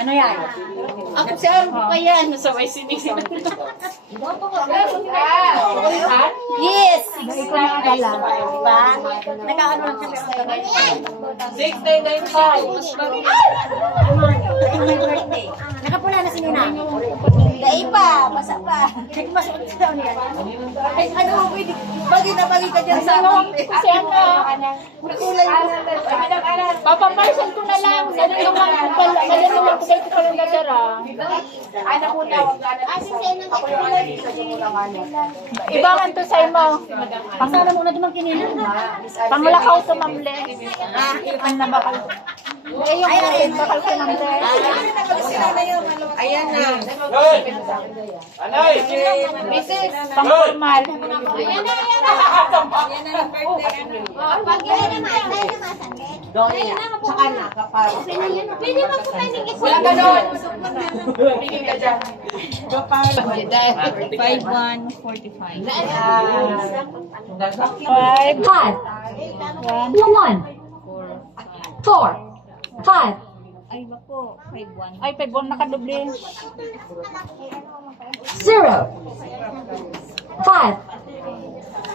Ano yan? Ako siya pa yan. Sabay sinisip. Yes! Ikaw na ang gala. Diba? Nagkakano lang kami ang gala. 6995. Ito my birthday. Nakapula na si Nina. Dahil pa, basa pa. Masukot siya niya. Ay, ano, pwede. Bagay na bagay ka dyan sa akin. Kasi ano, Kulay mo. papaparsan ko na lang. Ganun naman pala. Ganun naman ko kayo ko lang nadara. Anak ko na. Ako yung anak Ibangan to sa imo. Pasara muna dumang kinina. Panglakaw to mamle. Ipan na bakal. Ayun, bakal ko mamle. Ayan na. Anay! Mrs. Pangformal. Ayan na yung birthday. Donya. Tsaka na, kapal. Pwede ba po tayo ng Wala ka doon. Bigyan ka dyan. 5145. 5, 5. Ay, 5-1 nakadoble. 0 5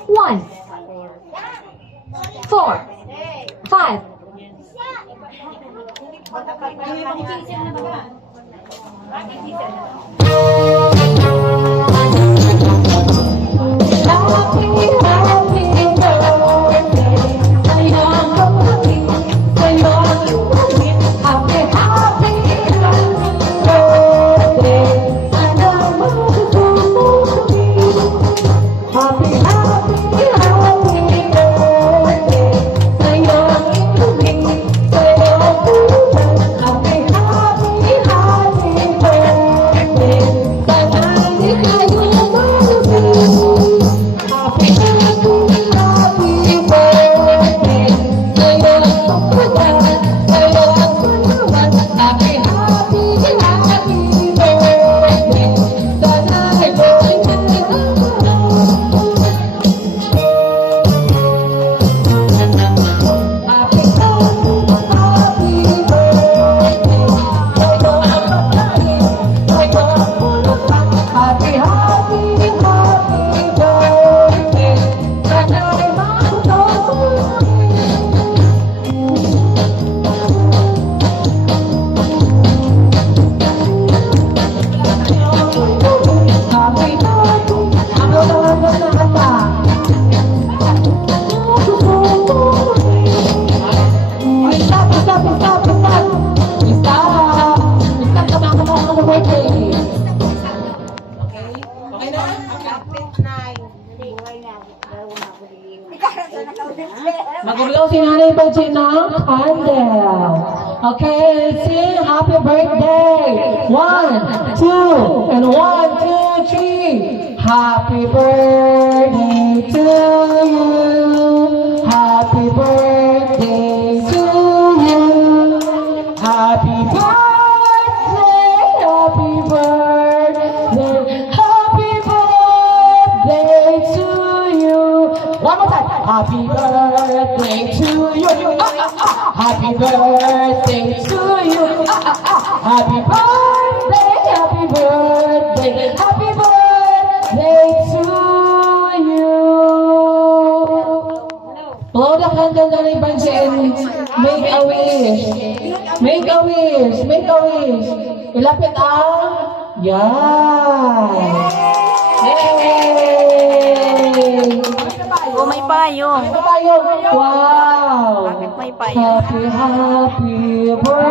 1 4 5. Magulaw si Nanay Pachi ng candle. Okay, sing happy birthday. 1, 2, and 1, 2, 3. Happy birthday to you. Happy birthday to you. Happy birthday, happy birthday, happy birthday to you. One more time. Happy birthday to you. Happy birthday to you. Happy birthday, happy birthday, happy birthday to you. Blow the candle na rin and make a wish. Make a wish. Make a wish. Ilapit ang yan. Yay! Oh, may payong. Wow! May payong. Happy, happy birthday.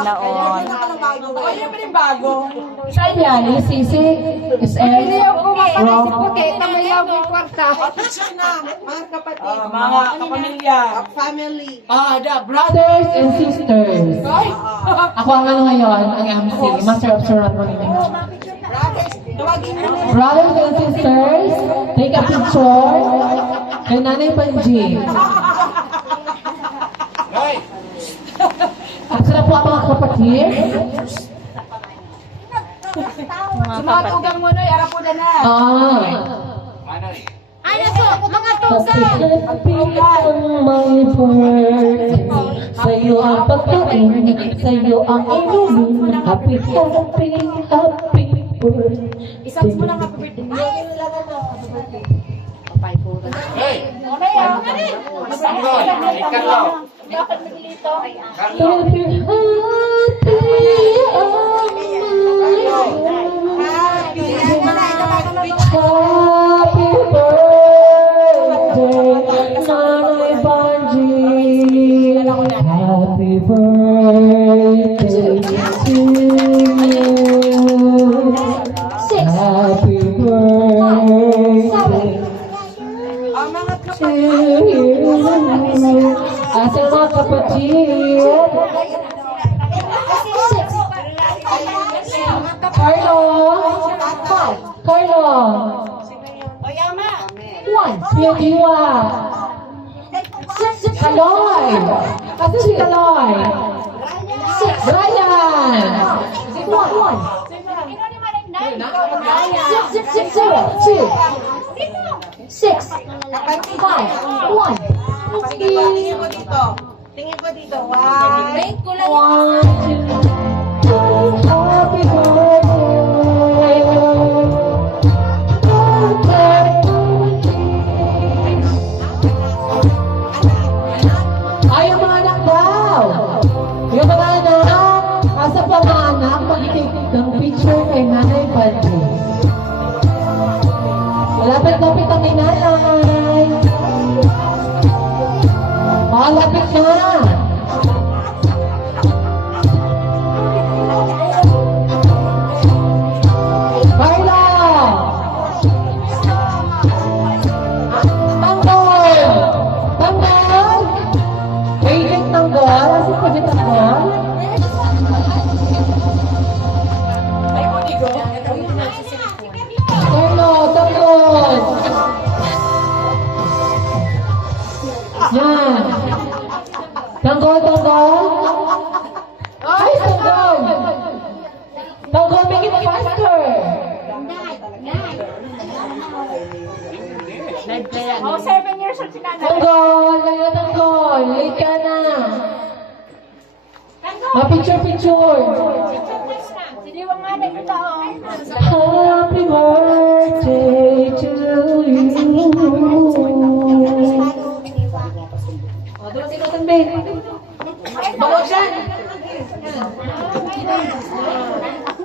Sana all. Yani, Sisi, SM, Rob, Mga kapamilya. brothers and sisters. Ako ang ano ngayon, ang MC, Master of Ceremony. Brothers and sisters, take a picture kay Nanay Panji. At sila po ang mga kapatid. Sumatugang mo na, ara po na na. Ano so, mga tusa. Happy ang my birthday. Sa'yo ang pagkain, sa'yo ang inumin. Happy birthday. Isang mo lang happy birthday. Happy birthday, Nanay Panji. Happy birthday to you. Happy birthday to you. Asa mga kapatid? Carlo. Carlo. Piediwa. Kaloy. Kasi si Kaloy. Brian. Six. 5. 1. Tingin mo dito. Tingin mo dito. Wow. One, two, happy birthday. Ay, yung mga anak daw. Yung mga anak, asa pa mga anak, mag-take ng picture kay Nanay Panji. Malapit-lapit ang nanay. Malapit na. Carla! Tanggol! Tanggol! Waiting tanggol? Asa pa di tanggol? Carlo! Tanggol! Yan! Tanggol! Tanggol! Ay, tanggol! Tanggol, make it faster! Oh, 7 years old si nanay. Tanggol! Kaya tanggol! Late ka na! Picture! Hindi mo nga nakita, oh. Happy birthday to you! O, doon si Cotton Bay. Bawag siya!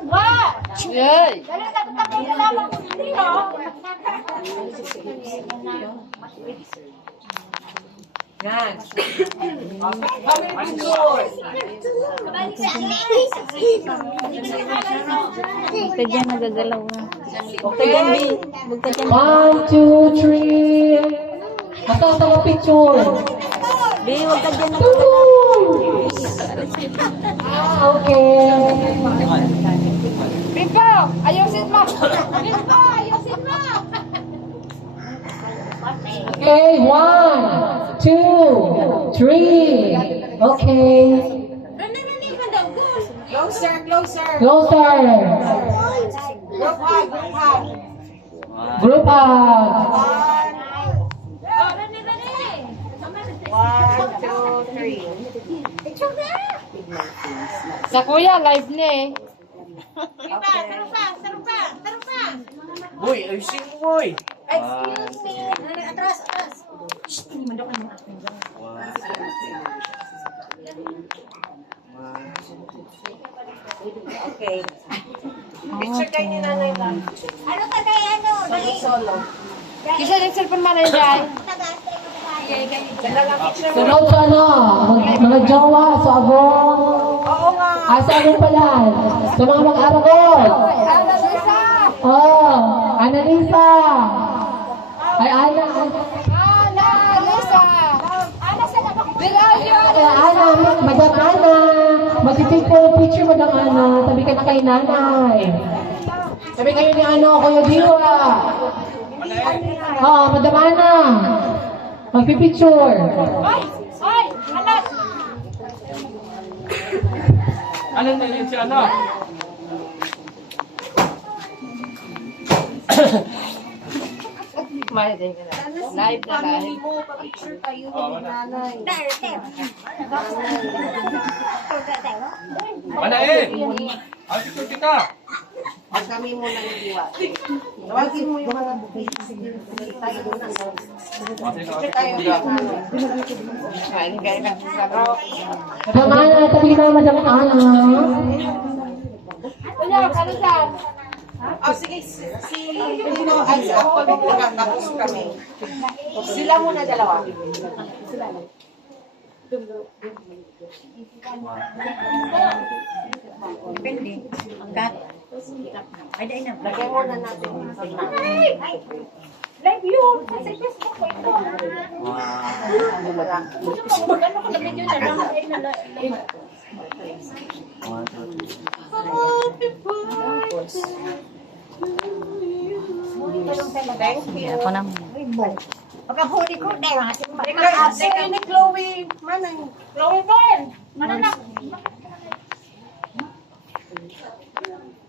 Wow! Dali, natatakin na lamang kung hindi, oh. Yan. Huwag ka dyan, nagagalaw na. Huwag ka dyan, B. Huwag ka dyan. 1, 2, 3. Matatawa picture. B, huwag ka dyan. Okay. Pipo, ayusin mo. Pipo, ayusin mo. Okay, 1, 2, 3. Okay. Closer. Closer. Group hug. 1, 2, 3. Sa kuya, live na eh. Boy, ayusin mo, boy. Excuse me. Atras. Okay. Picture kayo ni Nanay lang. Ano ka kaya ano? Solo. Kisa yung cellphone mo na yun. Ganda lang picture mo. Sunod ka na. Mga jowa sa abong. Oo nga. Asa anong palan? Sa mga mag-aragod. Oh, Annalisa. Ay, Ana. Ana, Madam Ana. Mag-take po ng picture, Madam Ana. Tabi ka na kay nanay. Tabi kayo ni Kuya Diwa. Oo, Madam Ana. Mag-picture. Ano na yun si ano? Live na live. Manain! Ay, ito ka! Kami muna ng diwa. Tawagin mo yung mga tayo muna. Madam Ana, tabi ka na, Madam Ana. Oh, sige, ay sa ako tapos kami. Sila muna dalawa. Depende. Cut. Ay, dahil na. Lagyan muna natin. Live yun. Sa Facebook ko ito. Magano ko na video na lang. Thank you. Pagkahuli ko, dahil mga Teka ni Chloe. Manang. Chloe Cohen. Ano na?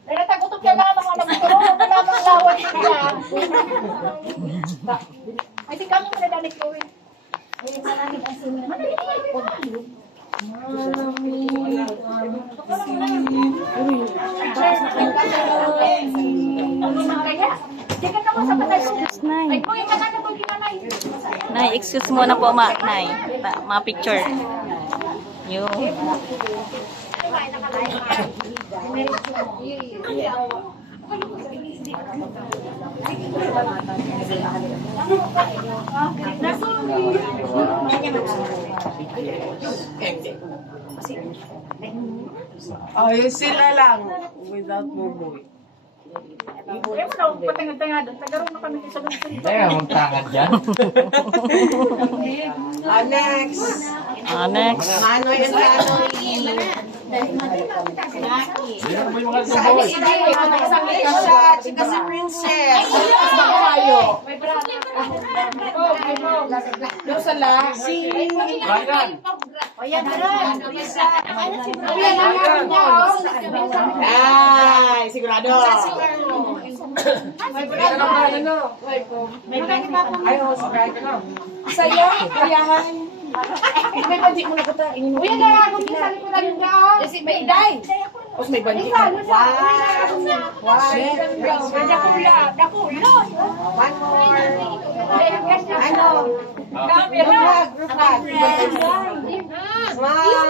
Kaya tagutok yan lang mga nagturo. Wala mga lawan nila. Ay, si kami mo na ni Chloe. Ay, maraming asin na. Ay, po yung maganda po ginanay. Nay, excuse mo na po, Nay. Ma-picture. Yung. Ay, sila lang. Without buboy. Eh, mo na, patangad-tangad. Tagaroon na kami sa ganito. Teka, magtangad dyan. Next. Next. Manoy and Manoy. Chika si Princess. Yung sala. Si Brian! Ay, sigurado. Sa'yo, kayahan. May bandi mo na ko ta. Uy, ang naragon niya sa likuran yung daan. Kasi may day. Tapos may bandi ka. Dakula. One more. Ano? Group hug, group hug. Smile.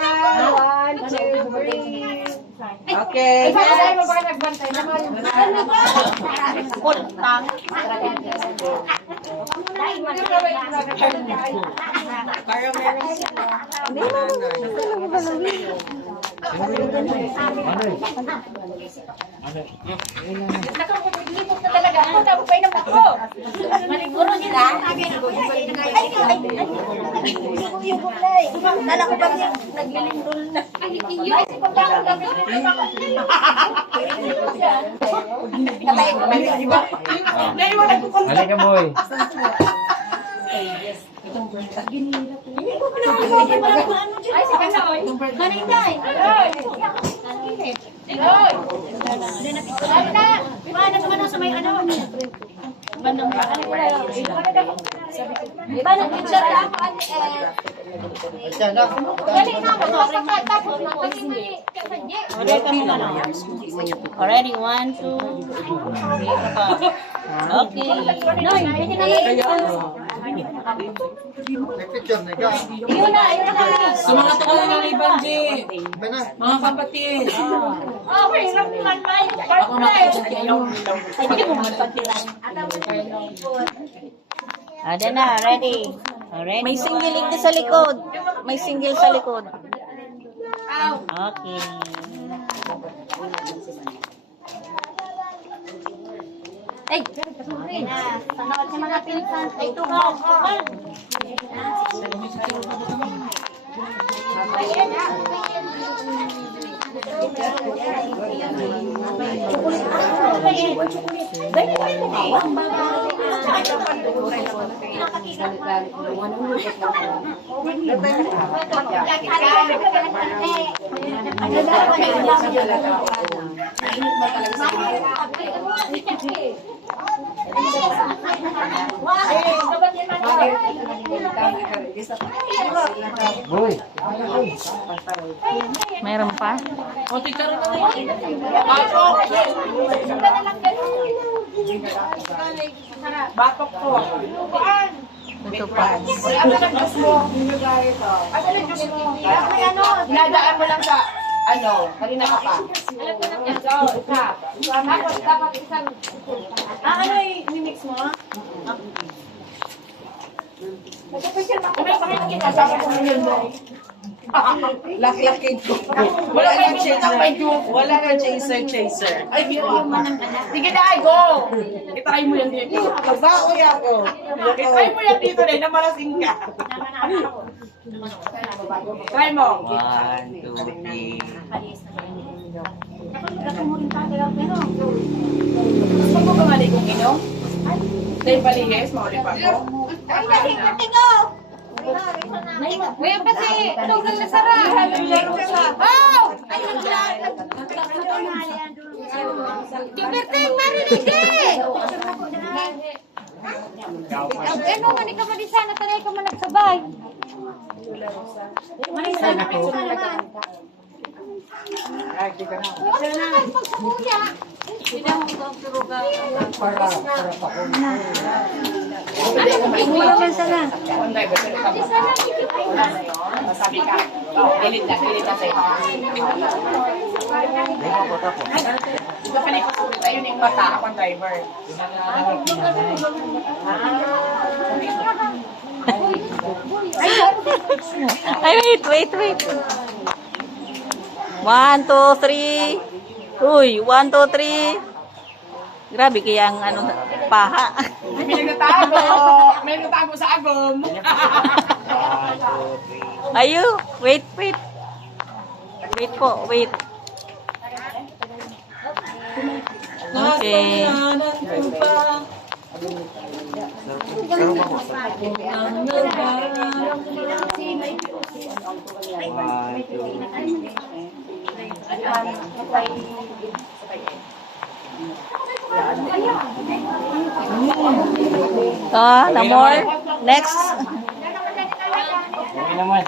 1, 2, 3. Okay. Ay, sa'yo mo ba nagbantay naman? Para meron sila. Nakapaglimot na talaga ako. Tapos na ako. Maliguro nila. Yung gulay. Nala ko ba naglilindol na. Ay, si Pagkakang gabi rin ako. Halika, boy. Ay, si Kanoy. Maninday. Paano naman sa may ano? Paano picture ka ako? Dali na ako. Tapos hindi. Already, 1, 2, 3. Okay. Noy, pwede na Yun na. Sa mga tukulan na ni Banji. Mga kapatid. Okay, lang naman may. Ako makikita yung Ada na, ready. May single ito sa likod. May single sa likod. Okay. Ay, sorry na. Panood sa mga pinsan. Ay, tugaw. Boy. Meron pa? Batok ko. Ito pa. Dinadaan mo lang sa, kanina ka pa. Ano yung mimix mo? Laklakin ko. Wala kang chaser. Ay, sige na, go! Itry mo yan dito. Magbaoy ako. Itry mo yan dito na malasing ka. Try mo. 1, 2, 3. Gusto mo ba maligong inom? Dahil palihis, mauli pa ako. Ngayon kasi, tugang na sarap. Oh! Ay, Tiberteng, marinig eh! Ano, mani ka man sana, tanay ka man nagsabay. Mani ka man naman. Masabi ka. Gilit na sa'yo. Ito pa nikusulit tayo ng bata, ako ang driver. Ay, wait. 1, 2, 3. Uy, 1, 2, 3. Grabe kaya ang paha. May nagtatago sa agom. Ayo, wait. Wait po, wait. Okay. No more. Next. Okay naman.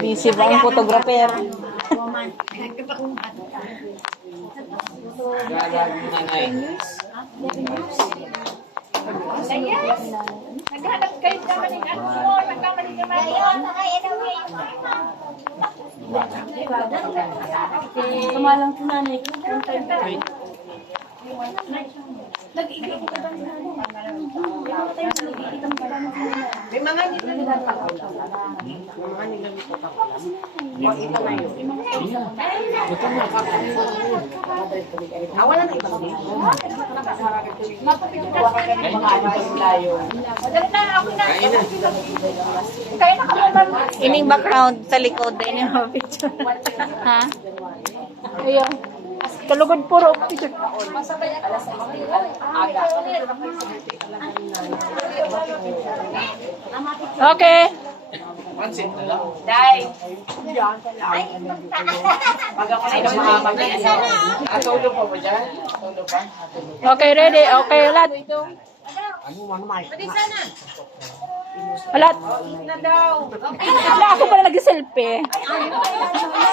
Busy ba ang photographer? Naghanap kayo naman ng ano mo, nagkamali naman. Sumalang si nanay. Nag-iigil ko ba nila? May mga nilalito ako. Mga nilalito ako. Makita na yun. Wala na ibang dito. Mga advice tayo. Kaya na kami Ining background sa likod din yung picture. Ha? Ayun. Kalugod puro. Okay. Pansin na lang. Day! Pag ako na yung mga mag-iano. Tulog pa ba dyan? Tulog pa? Okay, ready. Okay, lahat. Alat. Ala, ako pala nag-selfie.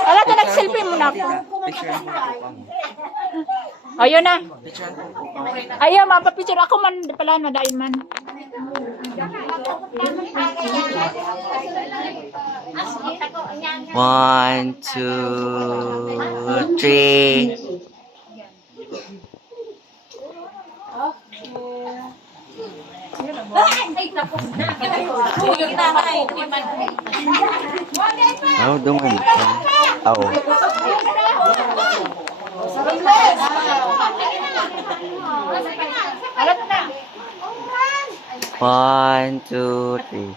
Alat na nag-selfie muna ako. Ayun na. Ayaw, mapapicture. Ako man pala na dahil man. One, 2, 3. Oh, duman. Oh. One, two, three.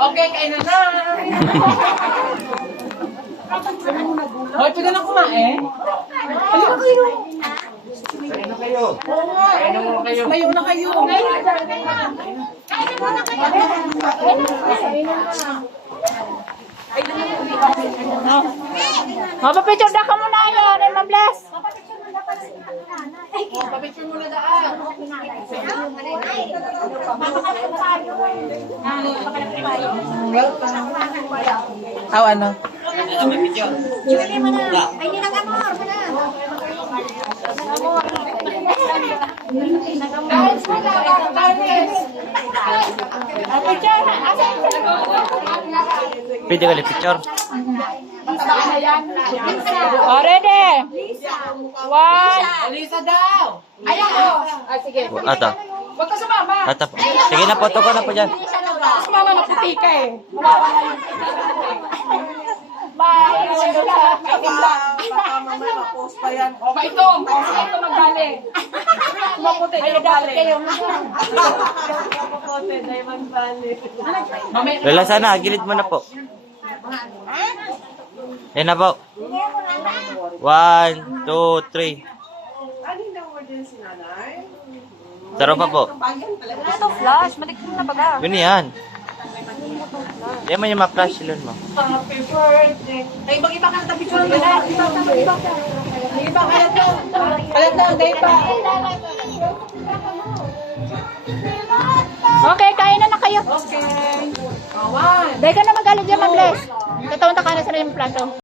Okay, kain na. Hoy, pwede na kumain? Halika kayo. Kain na kayo. Layo na kayo. Mapapicture na ka muna yun, eh, Ma'am Bless. Papicture mo na daan. Aw, ano? Ay, hindi nag-amor. Pwede ka picture? O, ready? One. Alisa daw. Ato. Huwag ka sumama. Ato po. Sige na, photo ko na po dyan. Sumama na puti ka eh. Baka mamaya ma-post pa yan. O, ba ito? Saan ito magaling? Maputi na magaling. Maputi na magaling. Lola, sana, gilid mo na po. Yan na po. 1, 2, 3. Taro pa po. Ito, flash. Malikot na baga. Yun yan. Yan mo yung ma-flash silon mo. Happy birthday. Ay, ibang-iba ka na picture mo na. Ibang alat daw. Alat daw, day pa. Okay, kain na kayo. Okay. Awan. Dahil ka na magalit dyan, Ma'am Bless. Tatawang ka na sa yung plato.